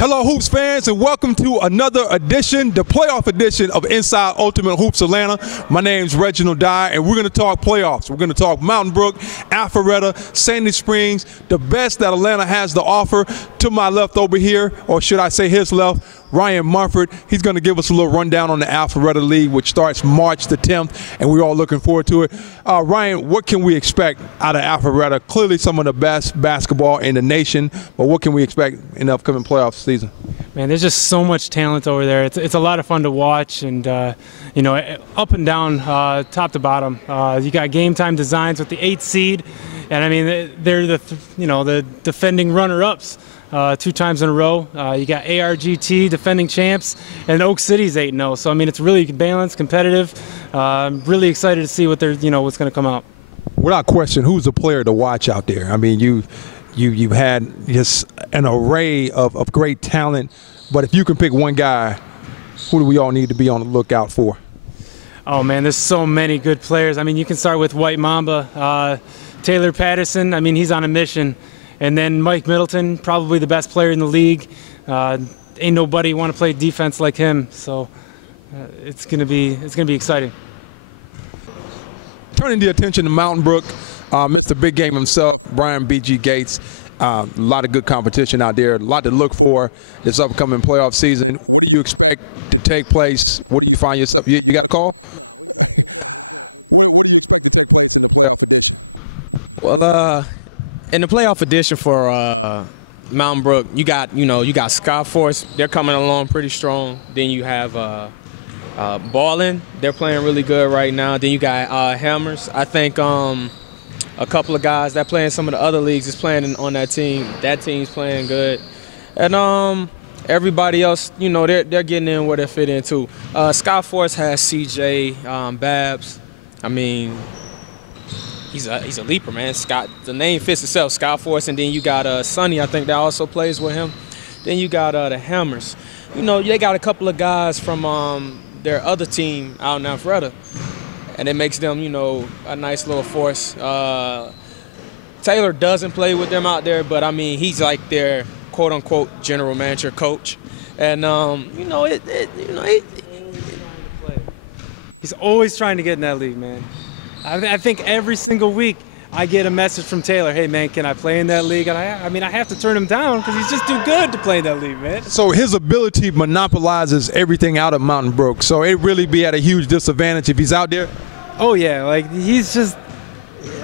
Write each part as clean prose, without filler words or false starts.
Hello, Hoops fans, and welcome to another edition, the playoff edition of Inside Ultimate Hoops Atlanta. My name's Reginald Dye, and we're going to talk playoffs. We're going to talk Mountain Brook, Alpharetta, Sandy Springs, the best that Atlanta has to offer. To my left over here, or should I say his left, Ryan Mumford. He's going to give us a little rundown on the Alpharetta League, which starts March the 10th, and we're all looking forward to it. Ryan, what can we expect out of Alpharetta? Clearly some of the best basketball in the nation, but what can we expect in the upcoming playoff season? Man, there's just so much talent over there. It's a lot of fun to watch, and you know, up and down, top to bottom. You got Game Time Designs with the 8th seed, and I mean they're the defending runner-ups 2 times in a row. You got ARGT defending champs, and Oak City's 8-0. So I mean, it's really balanced, competitive. I'm really excited to see what's going to come out. Without question, who's the player to watch out there? I mean, you've had just an array of great talent, but if you can pick one guy, who do we all need to be on the lookout for? Oh man, there's so many good players. I mean, you can start with White Mamba, Taylor Patterson. I mean, he's on a mission. And then Mike Middleton, probably the best player in the league. Ain't nobody want to play defense like him. So it's gonna be exciting. Turning the attention to Mountain Brook, Mr. Big Game himself, Bryan "BG" Gates. A lot of good competition out there. A lot to look for this upcoming playoff season. What do you expect to take place? What do you find yourself? You got a call? Well, in the playoff edition for Mountain Brook, you got Skyforce. They're coming along pretty strong. Then you have Ballin. They're playing really good right now. Then you got Hammers. I think a couple of guys that play in some of the other leagues is playing on that team. That team's playing good. And everybody else, they're getting in where they fit in too. Skyforce has CJ, Babs. I mean, he's a leaper, man. Scott, the name fits itself, Skyforce. And then you got Sonny, I think, that also plays with him. Then you got the Hammers. They got a couple of guys from their other team out in Alpharetta, and it makes them, a nice little force. Taylor doesn't play with them out there, but I mean, he's like their quote-unquote general manager coach, and he's always trying to get in that league, man. I think every single week I get a message from Taylor, hey man, can I play in that league? And I mean, I have to turn him down because he's just too good to play in that league, man. So his ability monopolizes everything out of Mountain Brook. So it really be at a huge disadvantage if he's out there? Oh yeah, like he's just,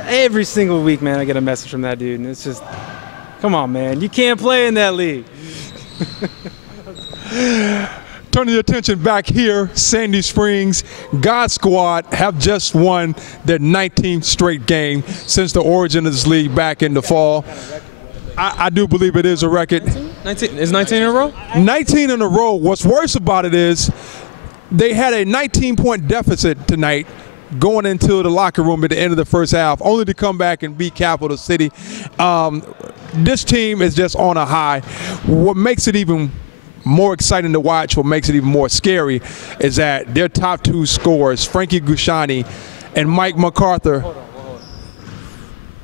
every single week, man, I get a message from that dude. And it's just, come on, man, you can't play in that league. Turning the attention back here, Sandy Springs, God Squad have just won their 19th straight game since the origin of this league back in the fall. I do believe it is a record. 19, is 19 in a row? 19 in a row. What's worse about it is they had a 19-point deficit tonight going into the locker room at the end of the first half, only to come back and beat Capital City. This team is just on a high. What makes it even more exciting to watch, what makes it even more scary, is that their top 2 scorers, Frankie Gushani and Mike MacArthur. Hold on.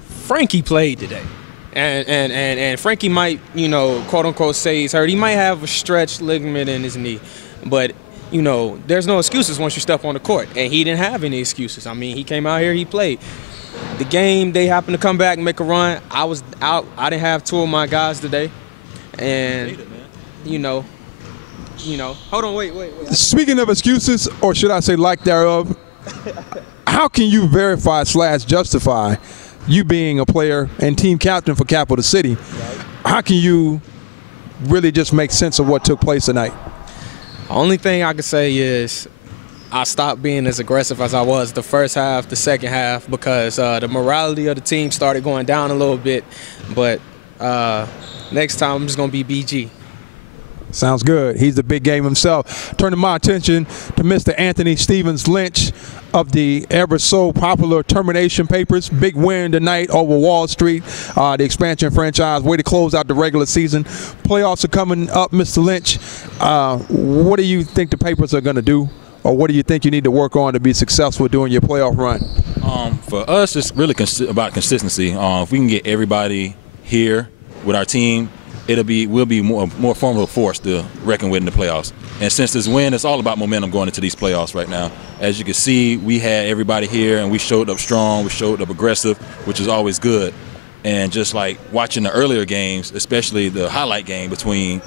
Frankie played today, and Frankie might, quote unquote, say he's hurt. He might have a stretched ligament in his knee, but there's no excuses once you step on the court, and he didn't have any excuses. I mean, he came out here, he played. The game, they happened to come back and make a run. I was out. I didn't have 2 of my guys today, and hold on, wait. Speaking of excuses, or should I say lack thereof, how can you verify / justify you being a player and team captain for Capital City? How can you really just make sense of what took place tonight? The only thing I can say is I stopped being as aggressive as I was the first half, the second half, because the morality of the team started going down a little bit. But next time I'm just going to be BG. Sounds good. He's the big game himself. Turning my attention to Mr. Anthony Stevens Lynch of the ever so popular Termination Papers. Big win tonight over Wall Street, the expansion franchise. Way to close out the regular season. Playoffs are coming up, Mr. Lynch. What do you think the Papers are going to do, or what do you think you need to work on to be successful during your playoff run? For us, it's really about consistency. If we can get everybody here with our team, we'll be more formidable force to reckon with in the playoffs. And since this win, it's all about momentum going into these playoffs right now. As you can see, we had everybody here, and we showed up strong, we showed up aggressive, which is always good. And just like watching the earlier games, especially the highlight game between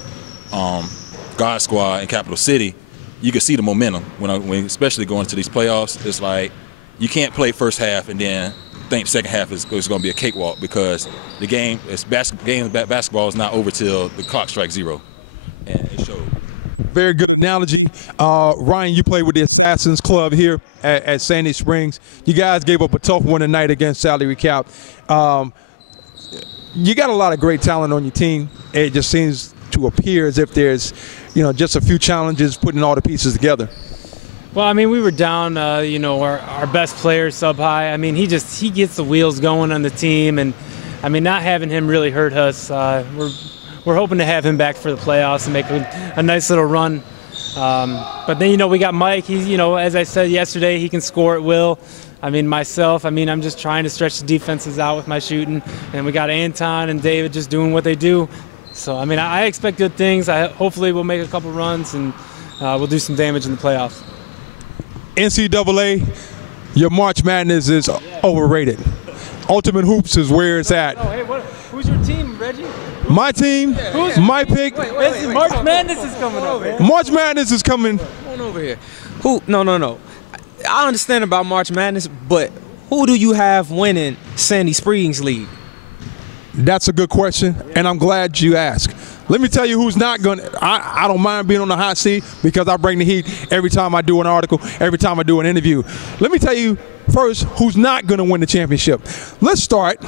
God Squad and Capital City, you can see the momentum when especially going into these playoffs. It's like you can't play first half and then think second half is going to be a cakewalk, because the game basketball is not over till the clock strikes 0, and it showed. Very good analogy. Ryan, you played with the Assassins Club here at Sandy Springs. You guys gave up a tough one tonight against Salary Cap. You got a lot of great talent on your team. It just seems to appear as if there's, just a few challenges putting all the pieces together. Well, I mean, we were down, our best player, Sub High. I mean, he gets the wheels going on the team, and I mean, not having him really hurt us. We're hoping to have him back for the playoffs and make a nice little run. But then, we got Mike. He's, as I said yesterday, he can score at will. I mean, I'm just trying to stretch the defenses out with my shooting. And we got Anton and David just doing what they do. So, I mean, I expect good things. Hopefully we'll make a couple runs and we'll do some damage in the playoffs. NCAA, your March Madness is overrated. Ultimate Hoops is where it's at. Oh, hey, who's your team, Reggie? My team, my pick. Wait, March Madness is coming up, man. March Madness is coming. Come on over here. No. I understand about March Madness, but who do you have winning Sandy Springs League? That's a good question, and I'm glad you asked. Let me tell you who's not going to. I don't mind being on the hot seat because I bring the heat every time I do an article, every time I do an interview. Let me tell you first who's not going to win the championship. Let's start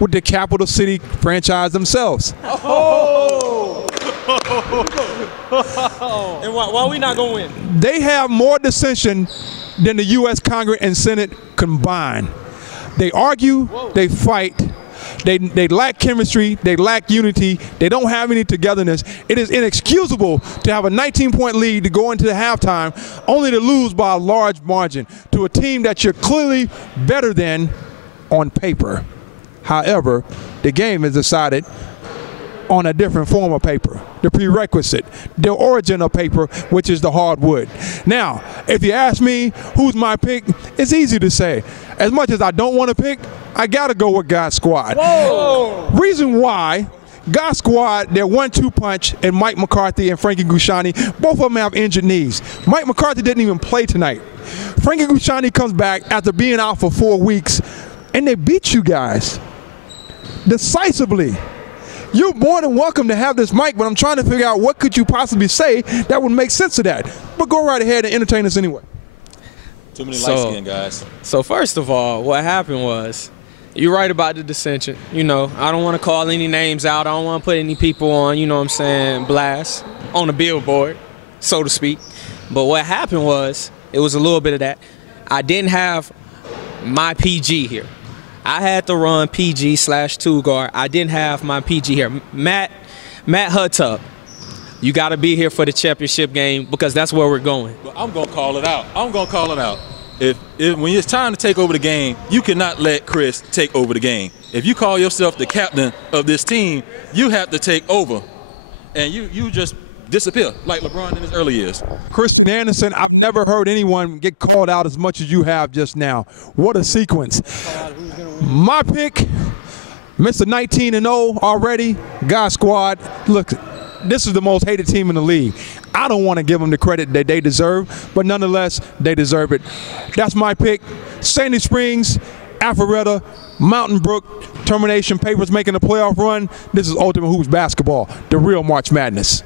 with the Capital City franchise themselves. Oh! And why are we not going to win? They have more dissension than the U.S. Congress and Senate combined. They argue, they fight. They lack chemistry, they lack unity, they don't have any togetherness. It is inexcusable to have a 19-point lead to go into the halftime only to lose by a large margin to a team that you're clearly better than on paper. However, the game is decided on a different form of paper, the prerequisite, the origin of paper, which is the hardwood. Now, if you ask me who's my pick, it's easy to say. As much as I don't want to pick, I got to go with God Squad. Whoa! Reason why, God Squad, their 1-2 punch, and Mike McCarthy and Frankie Gushani, both of them have injured knees. Mike McCarthy didn't even play tonight. Frankie Gushani comes back after being out for 4 weeks, and they beat you guys decisively. You're more than welcome to have this mic, but I'm trying to figure out what could you possibly say that would make sense of that. But go right ahead and entertain us anyway. Too many light-skinned guys. So first of all, what happened was, you're right about the dissension. I don't want to call any names out. I don't want to put any people on, blast, on the billboard, so to speak. But what happened was, it was a little bit of that. I didn't have my PG here. I had to run PG/2 guard. I didn't have my PG here. Matt Hudtub, you got to be here for the championship game because that's where we're going. Well, I'm going to call it out. If when it's time to take over the game, you cannot let Chris take over the game. If you call yourself the captain of this team, you have to take over. And you just disappear like LeBron in his early years. Chris Anderson, I've never heard anyone get called out as much as you have just now. What a sequence. My pick, Mr. 19-0 already, God Squad. Look, this is the most hated team in the league. I don't want to give them the credit that they deserve, but nonetheless, they deserve it. That's my pick. Sandy Springs, Alpharetta, Mountain Brook, termination papers making a playoff run. This is Ultimate Hoops basketball, the real March Madness.